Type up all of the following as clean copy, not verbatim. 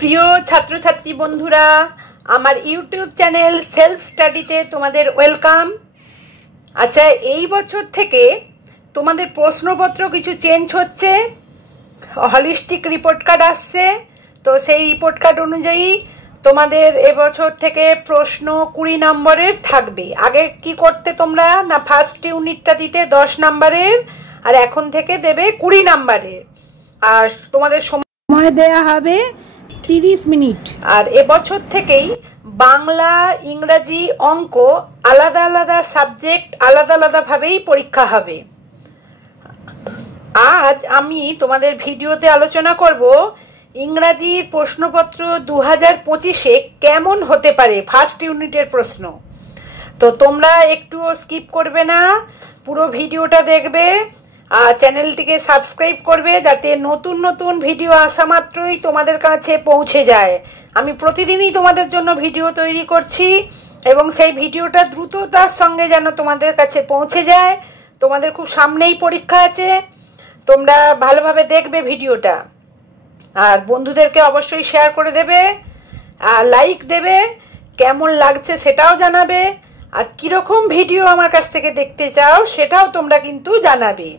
প্রিয় ছাত্রছাত্রী বন্ধুরা, আমার ইউটিউব চ্যানেল সেলফ স্টাডিতে তোমাদের ওয়েলকাম। আচ্ছা, এই বছর থেকে তোমাদের প্রশ্নপত্র কিছু চেঞ্জ হচ্ছে, হলিস্টিক রিপোর্ট কার্ড আসছে। তো সেই রিপোর্ট কার্ড অনুযায়ী তোমাদের এবছর থেকে প্রশ্ন 20 নম্বরের থাকবে। আগে কি করতে তোমরা না, ফার্স্ট ইউনিটটা দিতে 10 নম্বরের, আর এখন থেকে দেবে 20 নম্বরের। আর তোমাদের সময় দেয়া হবে 30 মিনিট। আর এবছর থেকেই বাংলা, ইংরাজি, অঙ্ক আলাদা আলাদা সাবজেক্ট আলাদা আলাদাভাবেই পরীক্ষা হবে। আজ আমি তোমাদের ভিডিওতে আলোচনা করব ইংরাজির প্রশ্নপত্র 2025-এ কেমন হতে পারে, ফার্স্ট ইউনিটের প্রশ্ন। তো তোমরা একটুও স্কিপ করবে না, পুরো ভিডিওটা দেখবে আর চ্যানেলটিকে সাবস্ক্রাইব করবে, যাতে নতুন নতুন ভিডিও আসা মাত্রই তোমাদের কাছে পৌঁছে যায়। আমি প্রতিদিনই তোমাদের জন্য ভিডিও তৈরি করছি এবং সেই ভিডিওটা দ্রুততার সঙ্গে যেন তোমাদের কাছে পৌঁছে যায়। তোমাদের খুব সামনেই পরীক্ষা আছে, তোমরা ভালোভাবে দেখবে ভিডিওটা, আর বন্ধুদেরকে অবশ্যই শেয়ার করে দেবে আর লাইক দেবে। কেমন লাগছে সেটাও জানাবে, আর কীরকম ভিডিও আমার কাছ থেকে দেখতে চাও সেটাও তোমরা কিন্তু জানাবে।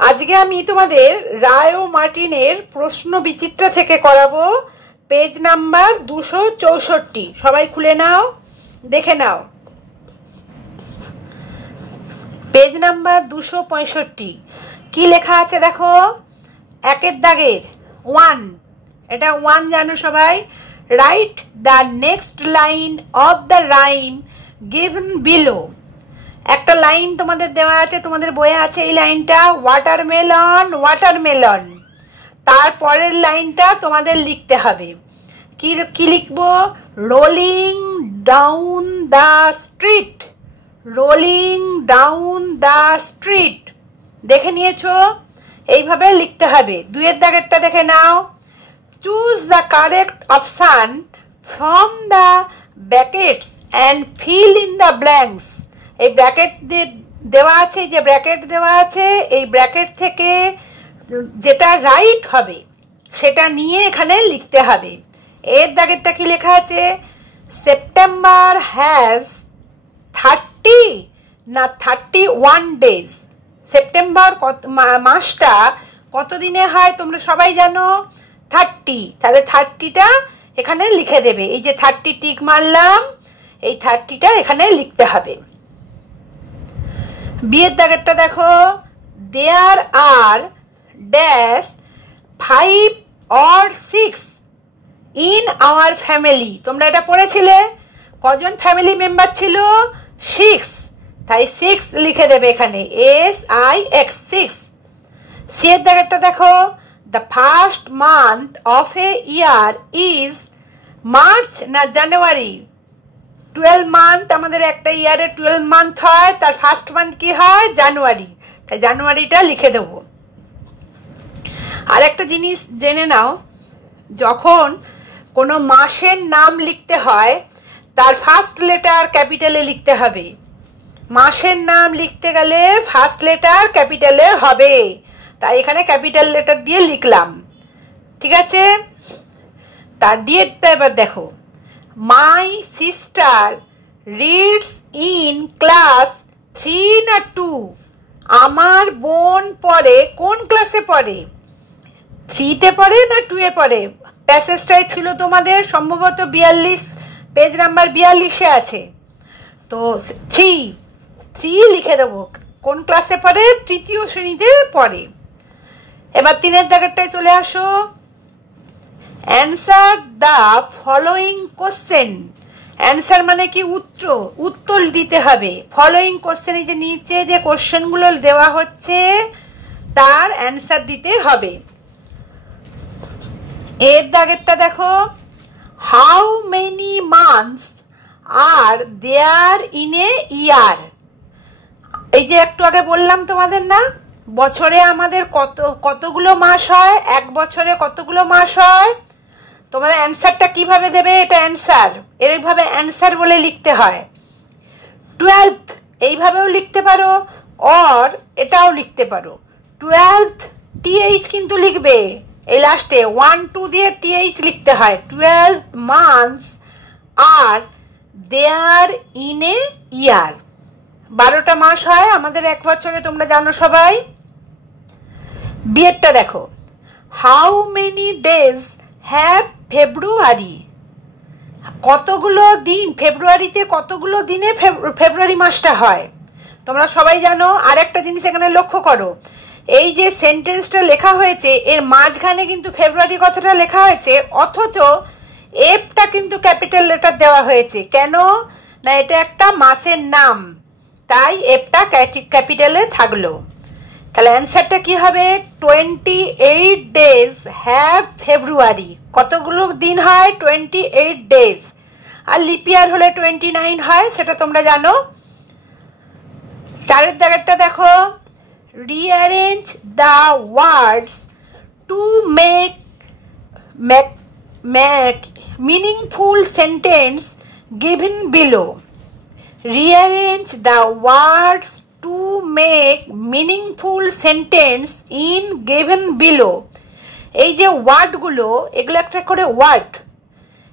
আজকে আমি তোমাদের রায় ও মার্টিনের প্রশ্ন বিচিত্রা থেকে করাবো, পেজ নাম্বার 264। সবাই খুলে নাও, দেখে নাও। পেজ নাম্বার 265 কি লেখা আছে দেখো, একের দাগের 1, এটা 1 জানো সবাই। Write the next line of the rhyme given below. একটা লাইন তোমাদের দেওয়া আছে, তোমাদের বইয়ে আছে এই লাইনটা, ওয়াটারমেলন ওয়াটারমেলন। তারপরের লাইনটা তোমাদের লিখতে হবে। কি লিখবো? Rolling down the street, rolling down the street. দেখে নিয়েছো? এইভাবে লিখতে হবে। 2-এর দাগেরটা দেখে নাও। Choose the correct option from the brackets and fill in the blanks. এই ব্র্যাকেট দেওয়া আছে, যে ব্র্যাকেট দেওয়া আছে, এই ব্র্যাকেট থেকে যেটা রাইট হবে সেটা নিয়ে এখানে লিখতে হবে। এর দাগেরটা কি লেখা আছে? সেপ্টেম্বর হ্যাজ 30 না 31 ডেজ। সেপ্টেম্বর মাসটা কত দিনে হয় তোমরা সবাই জানো? 30। তাহলে 30টা এখানে লিখে দেবে। এই যে 30 টিক মারলাম, এই 30টা এখানে লিখতে হবে। বিয়ের দাগেরটা দেখো, there are dash 5 or 6 in our family. তোমরা এটা পড়েছিলে? কজন ফ্যামিলি মেম্বার ছিল? 6। তাই 6 লিখে দেবে এখানে, SIX 6। সিয়ের দাগেরটা দেখো, the first month of A year is March না জানুয়ারি। 12 মান্থ, আমাদের একটা ইয়ারে 12 মান্থ হয়, তার ফার্স্ট মান্থ কি হয়? জানুয়ারি। তাই জানুয়ারিটা লিখে দেব। আর একটা জিনিস জেনে নাও, যখন কোনো মাসের নাম লিখতে হয় তার ফার্স্ট লেটার ক্যাপিটালে লিখতে হবে। মাসের নাম লিখতে গেলে ফার্স্ট লেটার ক্যাপিটালে হবে, তাই এখানে ক্যাপিটাল লেটার দিয়ে লিখলাম। ঠিক আছে? তার ডিএডটা এবার দেখো, my sister reads in class 3 না 2। আমার বোন পড়ে, কোন ক্লাসে পড়ে? 3-তে পড়ে না 2-এ পড়ে? প্যাসেজটাই ছিল তোমাদের সম্ভবত 42, পেজ নাম্বার 42-এ আছে। তো 3 লিখে দেবো। কোন ক্লাসে পড়ে? 3য় শ্রেণীতে পড়ে। এবার 3-এর দাগেরটায় চলে আসো। Answer the following question. Answer মানে কি? উত্তর দিতে হবে। ফলোয়িং কোশ্চেন, এই যে নিচে যে কোশ্চেনগুলো দেওয়া হচ্ছে তার অ্যান্সার দিতে হবে। এর দাগেরটা দেখো, how many months are there in a year. এই যে একটু আগে বললাম তোমাদের না, বছরে আমাদের কতগুলো মাস হয়, এক বছরে কতগুলো মাস হয়। তোমাদের অ্যান্সারটা কিভাবে দেবে? এটা অ্যান্সার, এইভাবে অ্যান্সার বলে লিখতে হয়। 12th এইভাবেও লিখতে পারো, অর এটাও লিখতে পারো। 12th TH কিন্তু লিখবে, এই লাস্টে 1 2 দিয়ে th লিখতে হয়। 12 months R there in a ইয়ার। 12টা মাস হয় আমাদের এক বছরে, তোমরা জানো সবাই। বিয়েরটা দেখো, হাউ মেনি ডেজ হ্যাভ ফেব্রুয়ারি, কতগুলো দিন ফেব্রুয়ারিতে, কতগুলো দিনে ফেব্রুয়ারি মাসটা হয় তোমরা সবাই জানো। আর একটা জিনিস এখানে লক্ষ্য করো, এই যে সেন্টেন্সটা লেখা হয়েছে এর মাঝখানে কিন্তু ফেব্রুয়ারি কথাটা লেখা হয়েছে, অথচ এফটা কিন্তু ক্যাপিটাল লেটার দেওয়া হয়েছে। কেন না, এটা একটা মাসের নাম, তাই এফটা ক্যাপিটালে থাকলো। তাহলে অ্যান্সারটা কি হবে? 28 ডেজ হ্যাভ ফেব্রুয়ারি। কতগুলো দিন হয়? 28 ডেজ। আর লিপ ইয়ার হলে 29 হয়, সেটা তোমরা জানো। 4 দাগেরটা দেখো, rearrange the words to make meaningful sentence given below. Rearrange the words to make meaningful sentence in given below. এই যে ওয়ার্ডগুলো, এগুলো একটা করে ওয়ার্ড।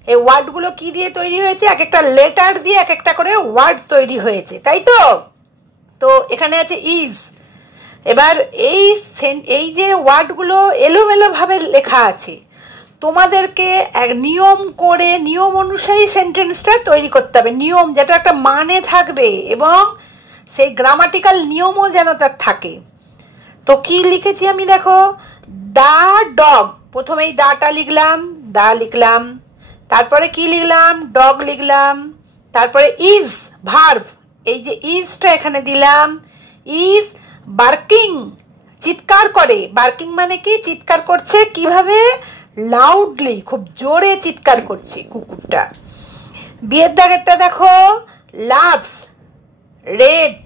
এই ওয়ার্ডগুলো কি দিয়ে তৈরি হয়েছে? এক একটা লেটার দিয়ে এক একটা করে ওয়ার্ড তৈরি হয়েছে, তাই তো? তো এখানে আছে ইজ। এবার এই যে ওয়ার্ডগুলো এলোমেলো ভাবে লেখা আছে, তোমাদেরকে এক নিয়ম করে, নিয়ম অনুসারী সেন্টেন্সটা তৈরি করতে হবে। নিয়ম, যেটা একটা মানে থাকবে এবং সেই গ্রামাটিক্যাল নিয়মও যেন তার থাকে। তো কি লিখেছি আমি দেখো, দা ডগ, প্রথমেই দাটা লিখলাম, দা লিখলাম, তারপরে কি লিখলাম? ডগ লিখলাম, তারপরে ইজ ভার্ব, এই যে ইজটা এখানে দিলাম। ইজ বার্কিং, চিৎকার করে। বার্কিং মানে কি? চিৎকার করছে। কিভাবে? লাউডলি, খুব জোরে চিৎকার করছে কুকুরটা। বিয়ের দাগেরটা দেখো, লাভস, রেড,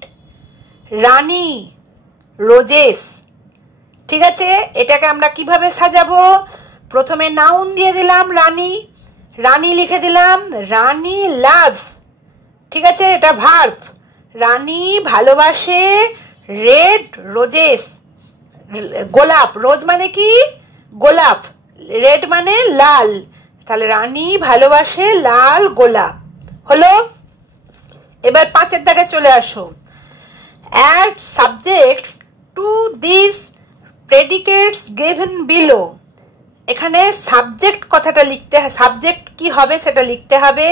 রানী, রোজেস। ঠিক আছে, এটাকে আমরা কিভাবে সাজাবো? প্রথমে নাউন দিয়ে দিলাম রানী, রানী লিখে দিলাম, রানী লাভস। ঠিক আছে, এটা ভার্ব। রানী ভালোবাসে রেড রোজেস, গোলাপ। রোজ মানে কি? গোলাপ। রেড মানে লাল, তাহলে রানী ভালোবাসে লাল গোলাপ। হলো। এবার 5 দাগে চলে আসো, add subjects to this predicates given below. এখানে সাবজেক্ট কথাটা লিখতে, সাবজেক্ট কি হবে সেটা লিখতে হবে,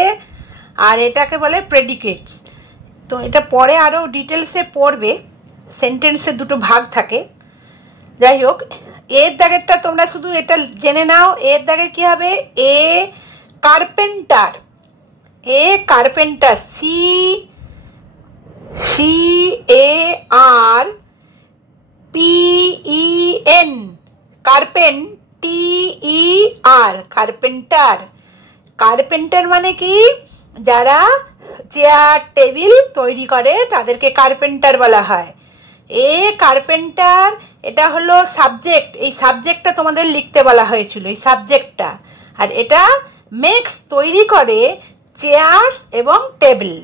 আর এটাকে বলে প্রেডিকেটস। তো এটা পরে আরো ডিটেলসে পড়বে, সেন্টেন্সে দুটো ভাগ থাকে। যাই হোক, এর দাগেরটা তোমরা শুধু এটা জেনে নাও। এর দাগে কি হবে? এ কার্পেন্টার, এ কার্পেন্টার, সি এ আর পি ই এন, কার্পেন, টি ই আর, কার্পেন্টার। কার্পেন্টার মানে কি? যারা চেয়ার টেবিল তৈরি করে তাদেরকে কার্পেন্টার বলা হয়। এ কার্পেন্টার, এটা হলো সাবজেক্ট। এই সাবজেক্টটা তোমাদের লিখতে বলা হয়েছিল, এই সাবজেক্টটা। আর এটা মেক্স, তৈরি করে চেয়ার এবং টেবিল।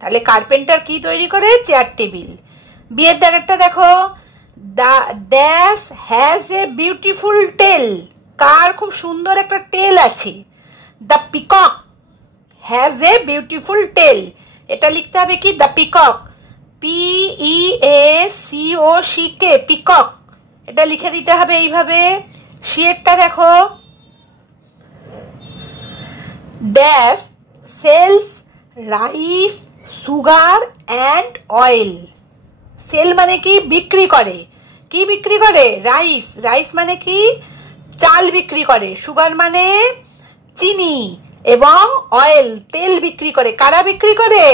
তাহলে কার্পেন্টার কি তৈরি করে? Chair table. বিয়ের দাগেরটা দেখো, the dash has a beautiful tail. কার খুব সুন্দর একটা টেল আছে? The peacock has a beautiful tail. এটা লিখতে হবে কি? The peacock, PEACOCK, peacock. এটা লিখে দিতে হবে এইভাবে। শিয়েরটা দেখো, dash sells rice sugar and oil. Sell মানে কি? বিক্রি করে। কি বিক্রি করে? রাইস। রাইস মানে কি? চাল বিক্রি করে। সুগার মানে চিনি, এবং অয়েল তেল বিক্রি করে। কারা বিক্রি করে?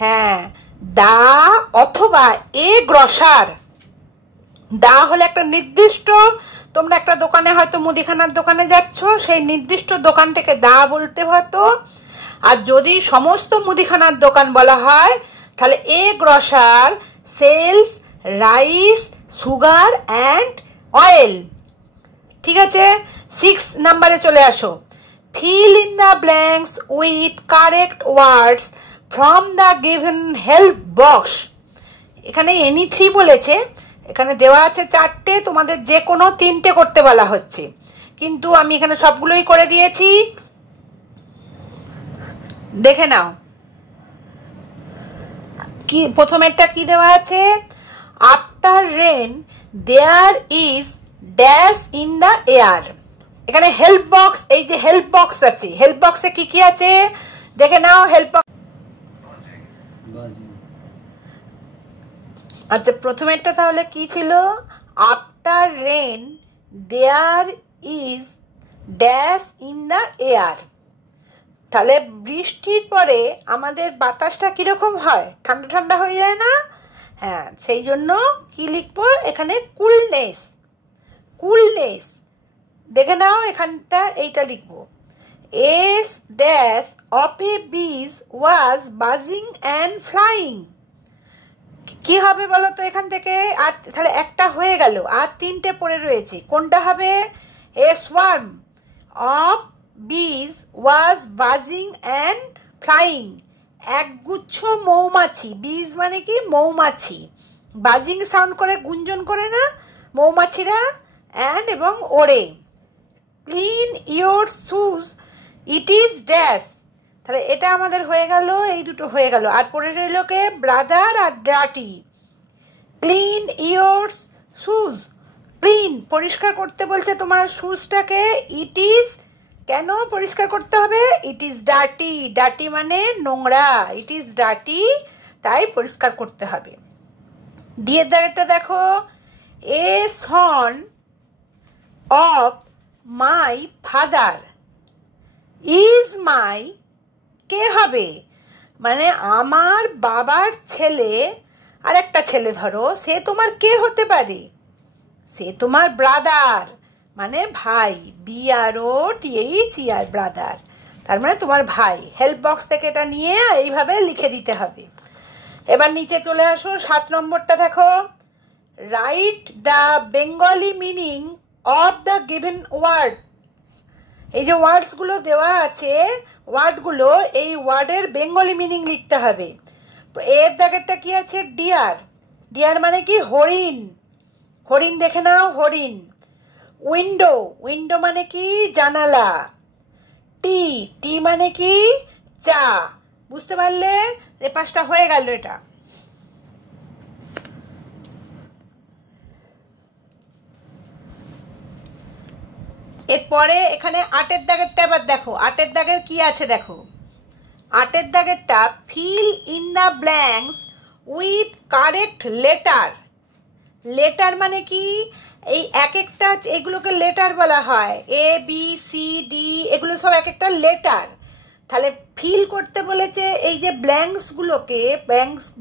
হ্যাঁ, দা অথবা এ গ্রসার। দা হলে একটা নির্দিষ্ট, তোমরা একটা দোকানে হয়তো মুদিখানার দোকানে যাচ্ছ, সেই নির্দিষ্ট দোকান থেকে দা বলতে হতো। আর যদি সমস্ত মুদিখানার দোকান বলা হয় তাহলে a grocer sells rice sugar and oil. ঠিক আছে, 6 নাম্বারে চলে আসো। Fill in the blanks with correct words from the given help box. এখানে এনি 3 বলেছে, এখানে দেওয়া আছে 4টে, তোমাদের যে কোনো 3টে করতে বলা হচ্ছে। কিন্তু আমি এখানে সবগুলোই করে দিয়েছি, দেখে নাও। কি প্রথমেরটা কি দেওয়া আছে? After rain there is dash in the air. এখানে হেল্প বক্স, এই যে হেল্প বক্স আছে, হেল্প বক্সে কি কি আছে দেখে নাও। হেল্প বক্স, আচ্ছা প্রথমেরটা তাহলে কি ছিল? After rain there is dash in the air. তাহলে বৃষ্টির পরে আমাদের বাতাসটা কিরকম হয়? ঠান্ডা ঠান্ডা হয়ে যায় না? হ্যাঁ, সেই জন্য কি লিখবো এখানে? কুলনেস। কুলনেস দেখে নাও, এখানটা এইটা লিখবো। এ ড্যাশ অফ এ বিজ ওয়াজ বাজিং অ্যান্ড ফ্লাইং। কি হবে বলো তো এখান থেকে? আর তাহলে একটা হয়ে গেল, আর তিনটে পড়ে রয়েছে। কোনটা হবে? এ সোয়ার্ম অফ বিজ ওয়াজ বাজিং অ্যান্ড ফ্লাইং। একগুচ্ছ মৌমাছি, বিজ মানে কি? মৌমাছি। বাজিং সাউন্ড করে, গুঞ্জন করে না মৌমাছিরা? অ্যান্ড এবং ওড়ে। Clean your shoes it is dash. তাহলে এটা আমাদের হয়ে গেল, এই দুটো হয়ে গেল। আর পড়ে রইল কে? Brother are dirty. Clean your shoes, clean পরিষ্কার করতে বলছে তোমার শুজটাকে। ইট ইজ, কেন পরিষ্কার করতে হবে? ইট ইজ ডার্টি, ডার্টি মানে নোংরা। ইট ইজ ডার্টি, তাই পরিষ্কার করতে হবে। ডিয়ের দাগেরটা দেখো। A son of my father is my, কে হবে? মানে আমার বাবার ছেলে, আর একটা ছেলে ধরো, সে তোমার কে হতে পারে? সে তোমার ব্রাদার, মানে ভাই। BROTHER, ব্রাদার, তার মানে তোমার ভাই। হেল্প বক্স থেকে এটা নিয়ে এইভাবে লিখে দিতে হবে। এবার নিচে চলে আসো, 7 নম্বরটা দেখো। Write the Bengali meaning of the given word. এই যে ওয়ার্ডসগুলো দেওয়া আছে, ওয়ার্ডগুলো, এই ওয়ার্ডের বেঙ্গলি মিনিং লিখতে হবে। এর দাগেরটা কি আছে? ডিয়ার। ডিয়ার মানে কি? হরিণ। হরিণ দেখে নাও, হরিণ। উইন্ডো, উইন্ডো মানে কি? জানালা। টি, টি মানে কি? চা। বুঝতে পারলে? এই 5টা হয়ে গেল। এটা এরপরে এখানে 8-এর দাগেরটা এবার দেখো। 8-এর দাগের কি আছে দেখো। 8-এর দাগেরটা fill in the blanks with correct letter. Letter মানে কি? এই এক একটা, এগুলোকে লেটার বলা হয়। ABCD, এগুলো সব এক একটা লেটার। তাহলে ফিল করতে বলেছে এই যে ব্ল্যাঙ্কসগুলোকে,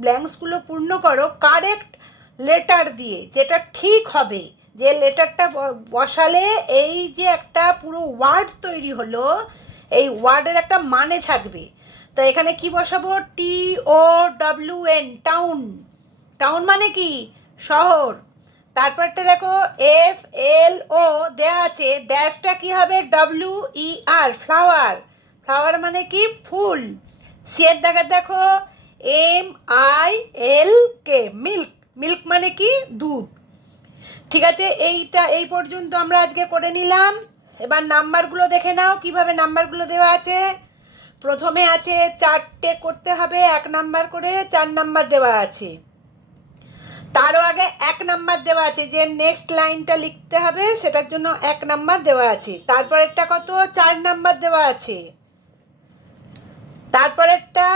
ব্ল্যাঙ্কসগুলো পূর্ণ করো কারেক্ট লেটার দিয়ে, যেটা ঠিক হবে। যে লেটারটা বসালে এই যে একটা পুরো ওয়ার্ড তৈরি হলো, এই ওয়ার্ডের একটা মানে থাকবে। তো এখানে কি বসাবো? TOWN, town. টাউন মানে কি? শহর। তারপরটা দেখো FLO দেয়া আছে, ড্যাশটা কি হবে? WER, flower. ফ্লাওয়ার মানে কি? ফুল। সিয়ের দাগে দেখো MILK, মিল্ক। মিল্ক মানে কি? দুধ। ঠিক আছে, এইটা এই পর্যন্ত আমরা আজকে করে নিলাম। এবার নাম্বারগুলো দেখে নাও কিভাবে নাম্বারগুলো দেওয়া আছে। প্রথমে আছে 4টে করতে হবে, 1 নাম্বার করে 4 নাম্বার দেওয়া আছে। তারও আগে 1 নাম্বার দেওয়া আছে, যে নেক্সট লাইনটা লিখতে হবে সেটার জন্য 1 নাম্বার দেওয়া আছে। তারপরেরটা কত? 4 নাম্বার দেওয়া আছে। তারপরেরটা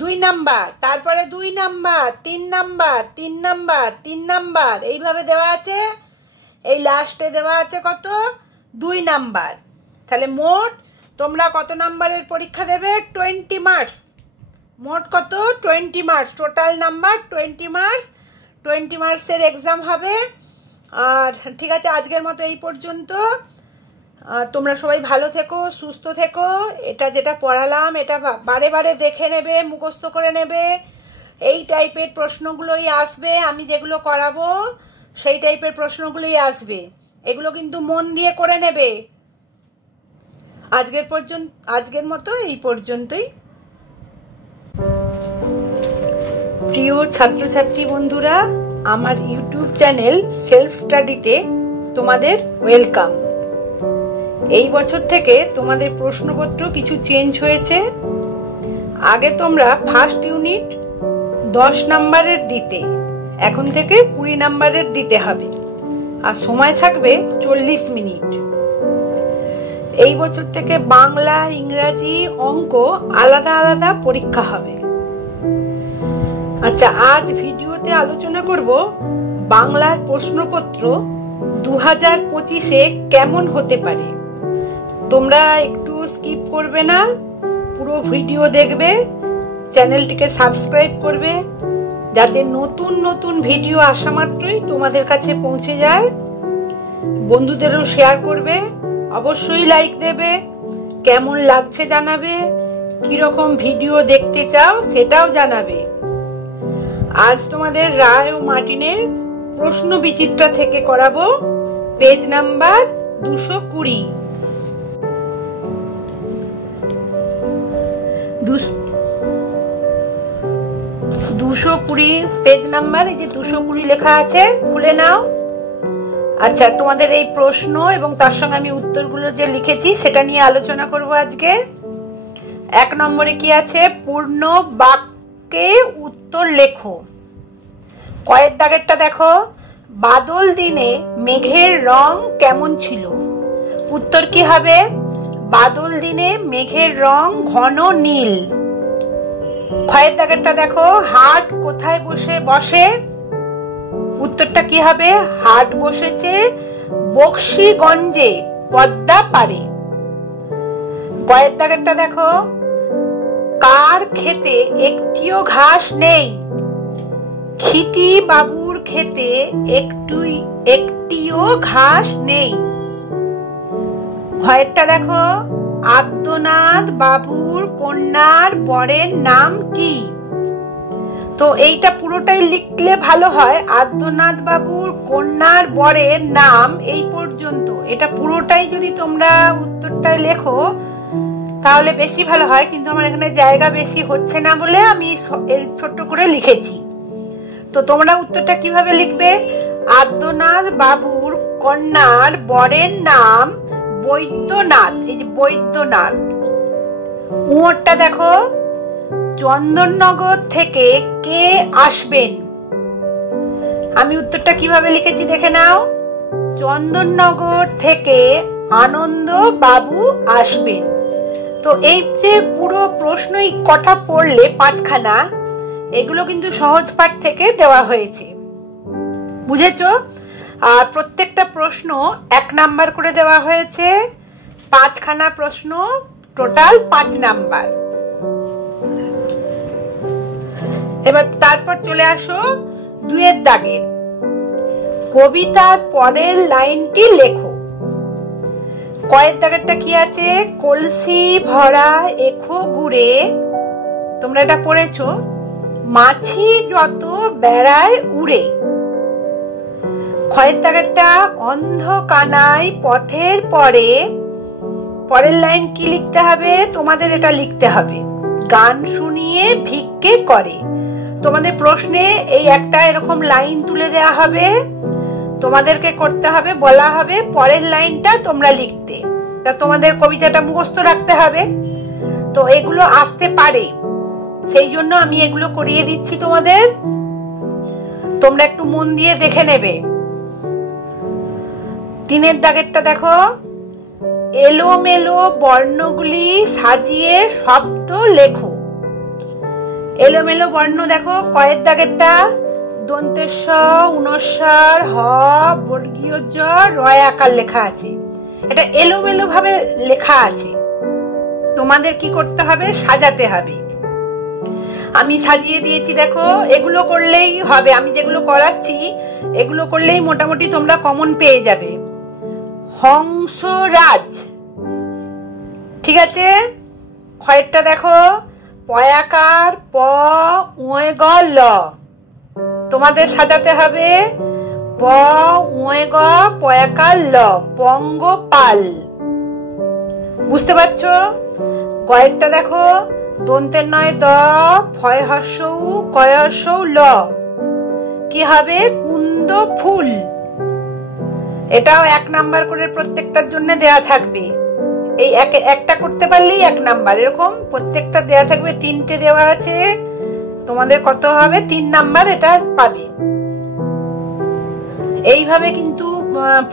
2 নাম্বার, তারপরে 2 নাম্বার, 3 নাম্বার, 3 নাম্বার, 3 নাম্বার, এইভাবে দেওয়া আছে। এই লাস্টে দেওয়া আছে কত? 2 নাম্বার। তাহলে মোট তোমরা কত নাম্বারের পরীক্ষা দেবে? 20 মার্কস। মোট কত? 20 মার্কস। Total number 20 marks. 20 মার্কসের এক্সাম হবে। আর ঠিক আছে, আজকের মতো এই পর্যন্ত। তোমরা সবাই ভালো থেকো, সুস্থ থেকো। এটা যেটা পড়ালাম এটা বারে বারে দেখে নেবে, মুখস্থ করে নেবে। এই টাইপের প্রশ্নগুলোই আসবে, আমি যেগুলো করাবো সেই টাইপের প্রশ্নগুলোই আসবে। এগুলো কিন্তু মন দিয়ে করে নেবে। আজকের মতো এই পর্যন্তই। প্রিয় ছাত্রছাত্রী বন্ধুরা, আমার ইউটিউব চ্যানেল সেলফ স্টাডিতে তোমাদের ওয়েলকাম। এই বছর থেকে তোমাদের প্রশ্নপত্র কিছু চেঞ্জ হয়েছে। আগে তোমরা ফার্স্ট ইউনিট 10 নম্বরের দিতে, এখন থেকে 20 নম্বরের দিতে হবে, আর সময় থাকবে 40 মিনিট। এই বছর থেকে বাংলা, ইংরাজি, অঙ্ক আলাদা আলাদা পরীক্ষা হবে। আচ্ছা, আজ ভিডিওতে আলোচনা করব বাংলার প্রশ্নপত্র 2025-এ কেমন হতে পারে। তোমরা একটু স্কিপ করবে না, পুরো ভিডিও দেখবে, চ্যানেলটিকে সাবস্ক্রাইব করবে যাতে নতুন নতুন ভিডিও আসা মাত্রই তোমাদের কাছে পৌঁছে যায়। বন্ধুদেরও শেয়ার করবে, অবশ্যই লাইক দেবে, কেমন লাগছে জানাবে, কিরকম ভিডিও দেখতে চাও সেটাও জানাবে। আজ তোমাদের রায় ও মার্টিনের প্রশ্ন বিচিত্রা থেকে করাবো পেজ নাম্বার 220। 220 পেজ নাম্বার, এই যে 220 লেখা আছে, খুলে নাও। আচ্ছা, তোমাদের এই প্রশ্ন এবং তার সঙ্গে আমি উত্তরগুলো যে লিখেছি সেটা নিয়ে আলোচনা করব আজকে। 1 নম্বরে কি আছে? পূর্ণ বাক্যে উত্তর লেখো। কয়ের দাগেরটা দেখো, বাদল দিনে মেঘের রং কেমন ছিল? উত্তর কি হবে? বাদল দিনে মেঘের রং ঘন নীল। ক্ষয়ের দাগেরটা দেখো, হাট কোথায় বসে? উত্তরটা কি হবে? হাট বসেছে বক্সিগঞ্জে, পদ্মা পারে। গয়ের দাগেরটা দেখো, কার ক্ষেতে একটিও ঘাস নেই? ক্ষিতি বাবুর ক্ষেতে একটিও ঘাস নেই। ঘয়েরটা দেখো, আদ্যনাথ বাবুর কন্যার বরের নাম কি? তো এইটা পুরোটাই লিখলে ভালো হয়। আদ্যনাথ বাবুর কন্যার বরের নাম এই পর্যন্ত, এটা পুরোটাই যদি তোমরা উত্তরটায় লেখো তাহলে বেশি ভালো হয়, কিন্তু আমার এখানে জায়গা বেশি হচ্ছে না বলে আমি ছোট্ট করে লিখেছি। তো তোমরা উত্তরটা কিভাবে লিখবে? আদ্যনাথ বাবুর কন্যার বরের নাম বৈদ্যনাথ, এই যে বৈদ্যনাথ। উঁটা দেখো, চন্দননগর থেকে কে আসবেন? আমি উত্তরটা কিভাবে লিখেছি দেখে নাও। চন্দননগর থেকে আনন্দ বাবু আসবেন। তো এই যে পুরো প্রশ্নই কটা পড়লে 5খানা, এগুলো কিন্তু সহজ পাঠ থেকে দেওয়া হয়েছে, বুঝেছো? আর প্রত্যেকটা প্রশ্ন 1 নাম্বার করে দেওয়া হয়েছে। 5খানা প্রশ্ন, টোটাল 5 নাম্বার। এবার তারপর চলে আসো 2-এর দাগে, কবিতার পরের লাইনটি লেখো। কয়ের দাগেরটা কি আছে? কলসি ভরা এখো গুড়ে, তোমরা এটা পড়েছো, মাছি যত বেড়ায় উড়ে। ক্ষয়ের দাগেরটা অন্ধ কানাই পথের পরে, পরের লাইন কি লিখতে হবে? তোমাদের এটা লিখতে হবে, গান শুনিয়ে ভিক্ষে করে। তোমাদের প্রশ্নে এই একটা এরকম লাইন তুলে দেওয়া হবে, তোমাদেরকে করতে হবে, বলা হবে পরের লাইনটা তোমরা লিখতে। তা তোমাদের কবিতাটা মুখস্থ রাখতে হবে, তো এগুলো আসতে পারে, সেই জন্য আমি এগুলো করিয়ে দিচ্ছি তোমাদের, তোমরা একটু মন দিয়ে দেখে নেবে। 3-এর দাগেরটা দেখো, এলোমেলো বর্ণগুলি সাজিয়ে শব্দ লেখো। এলোমেলো বর্ণ দেখো, কয়ের দাগেরটা দন্তেশ ঊনস্বর হ বর্গীয় জ রয় আকার লেখা আছে, এটা এলোমেলো ভাবে লেখা আছে, তোমাদের কি করতে হবে? সাজাতে হবে। আমি সাজিয়ে দিয়েছি দেখো, এগুলো করলেই হবে, আমি যেগুলো করাচ্ছি এগুলো করলেই মোটামুটি তোমরা কমন পেয়ে যাবে। হংসরাজ, ঠিক আছে। ক্ষয়েরটা দেখো, পয়াকার প উয়ে গ ল, তোমাদের সাজাতে হবে প উয়ে গ পয়াকার ল, পঙ্গপাল, বুঝতে পারছো? গয়েরটা দেখো, দন্তের নয় দ, ফয় হর্ষ উ, কয় হর্ষ ল, কি হবে? কুন্দ ফুল। এটাও 1 নাম্বার করে প্রত্যেকটার জন্য দেয়া থাকবে। এই একটা করতে পারলেই 1 নাম্বার, এরকম প্রত্যেকটা দেয়া থাকবে। 3টে দেওয়া আছে, তোমাদের কত হবে? 3 নাম্বার এটা পাবে। এইভাবে কিন্তু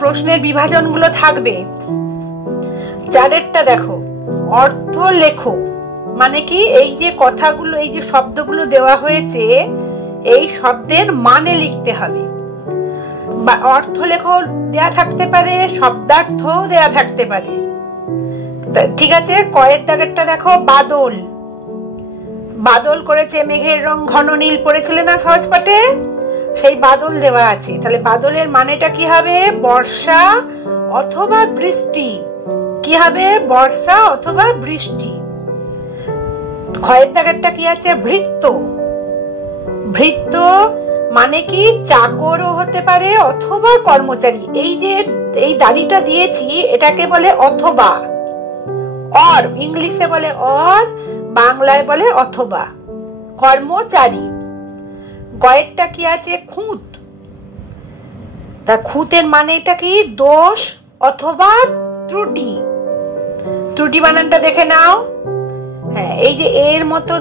প্রশ্নের বিভাজনগুলো থাকবে। 4এরটা দেখো, অর্থ লেখো। মানে কি, এই যে কথাগুলো, এই যে শব্দগুলো দেওয়া হয়েছে, এই শব্দের মানে লিখতে হবে। বা অর্থ লেখো দেয়া থাকতে পারে, শব্দার্থও দেয়া থাকতে পারে। ঠিক আছে। কয়ের দাগেরটা দেখো, বাদল। বাদল করেছে, মেঘের রং ঘন নীল পড়েছিলে না সহজ পাঠে, সেই বাদল দেওয়া আছে। তাহলে বাদলের মানেটা কি হবে? বর্ষা অথবা বৃষ্টি। কি হবে? বর্ষা অথবা বৃষ্টি। ক্ষয়ের দাগেরটা কি আছে? ভৃত্য। ভৃত্য মানে কি, চাকরও হতে পারে অথবা কর্মচারী। এই যে এই দাড়িটা দিয়েছি, এটাকে বলে অথবা। অর ইংলিশে বলে অর, বাংলায় বলে অথবা। কর্মচারী। গয়েরটা কি আছে? খুঁত। তা খুঁতের মানে এটা কি? দোষ অথবা ত্রুটি। ত্রুটি বানানটা দেখে নাও। হ্যাঁ, এই যে এর মতো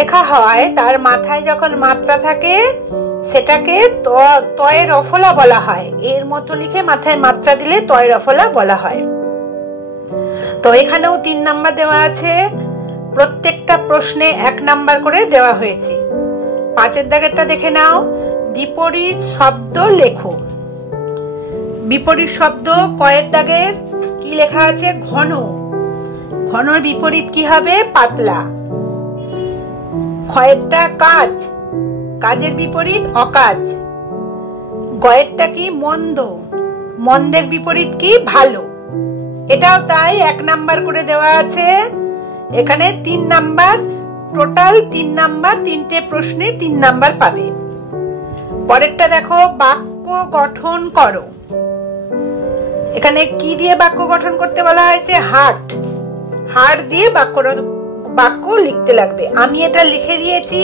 লেখা হয়, তার মাথায় যখন মাত্রা থাকে সেটাকে তয়ে রফলা বলা হয়। এর মতো লিখে মাথায় মাত্রা দিলে তয়ে রফলা বলা হয়। তো এখানেও 3 নাম্বার দেওয়া আছে। প্রত্যেকটা প্রশ্নে 1 নাম্বার করে দেওয়া হয়েছে। 5এর দাগেরটা দেখে নাও, বিপরীত শব্দ লেখো। বিপরীত শব্দ কয়ের দাগের কি লেখা আছে? ঘন। ঘনর বিপরীত কি হবে? পাতলা। ক্ষয়েরটা কাজ। কাজের বিপরীত অকাজ। গয়েরটা কি? মন্দ। মন্দের বিপরীত কি? ভালো। এটাও তাই, 1 নাম্বার করে দেওয়া আছে। এখানে 3 নাম্বার, টোটাল 3 নাম্বার, 3টে প্রশ্নে 3 নাম্বার পাবে। পরেরটা দেখো, বাক্য গঠন করো। এখানে কি দিয়ে বাক্য গঠন করতে বলা হয়েছে? হাট। হাট দিয়ে বাক্য লিখতে লাগবে। আমি এটা লিখে দিয়েছি,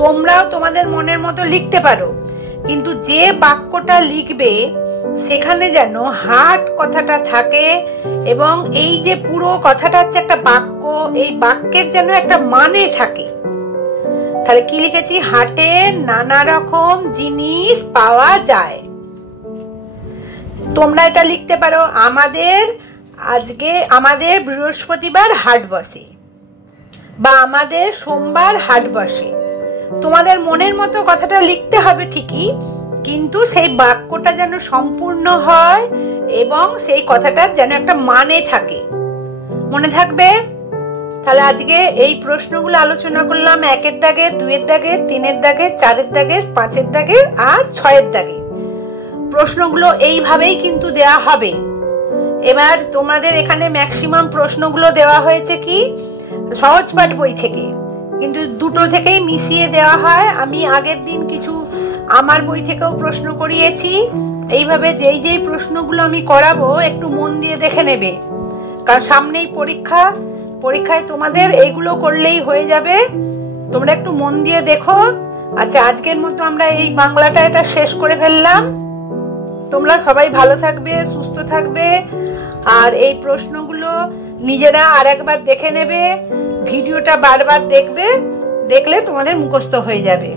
তোমরাও তোমাদের মনের মতো লিখতে পারো, কিন্তু যে বাক্যটা লিখবে সেখানে যেন হাট কথাটা থাকে, এবং এই যে পুরো কথাটা হচ্ছে একটা বাক্য, এই বাক্যের যেন একটা মানে থাকে। তাহলে কি লিখেছি? হাটে নানা রকম জিনিস পাওয়া যায়। তোমরা এটা লিখতে পারো, আমাদের বৃহস্পতিবার হাট বসে, বা আমাদের সোমবার হাট বসে। তোমাদের মনের মতো কথাটা লিখতে হবে ঠিকই, কিন্তু সেই বাক্যটা যেন সম্পূর্ণ হয় এবং সেই কথাটার যেন একটা মানে থাকে। মনে থাকবে? তাহলে আজকে এই প্রশ্নগুলো আলোচনা করলাম 1এর দাগের, 2এর দাগের, 3এর দাগের, 4এর দাগের, 5এর দাগের আর 6এর দাগের। প্রশ্নগুলো এইভাবেই কিন্তু দেয়া হবে। এবার তোমাদের এখানে ম্যাক্সিমাম প্রশ্নগুলো দেওয়া হয়েছে কি সহজ পাঠ বই থেকে, কিন্তু দুটো থেকেই মিশিয়ে দেওয়া হয়। আমি আগের দিন কিছু আমার বই থেকেও প্রশ্ন করিয়েছি। এইভাবে যেই প্রশ্নগুলো আমি করাবো একটু মন দিয়ে দেখে নেবে, কারণ সামনেই পরীক্ষায় তোমাদের এইগুলো করলেই হয়ে যাবে। তোমরা একটু মন দিয়ে দেখো। আচ্ছা, আজকের মতো আমরা এই বাংলাটা এটা শেষ করে ফেললাম। তোমরা সবাই ভালো থাকবে, সুস্থ থাকবে, আর এই প্রশ্নগুলো নিজেরা আরেকবার দেখে নেবে। ভিডিওটা বারবার দেখবে, দেখলে তোমাদের মুখস্থ হয়ে যাবে।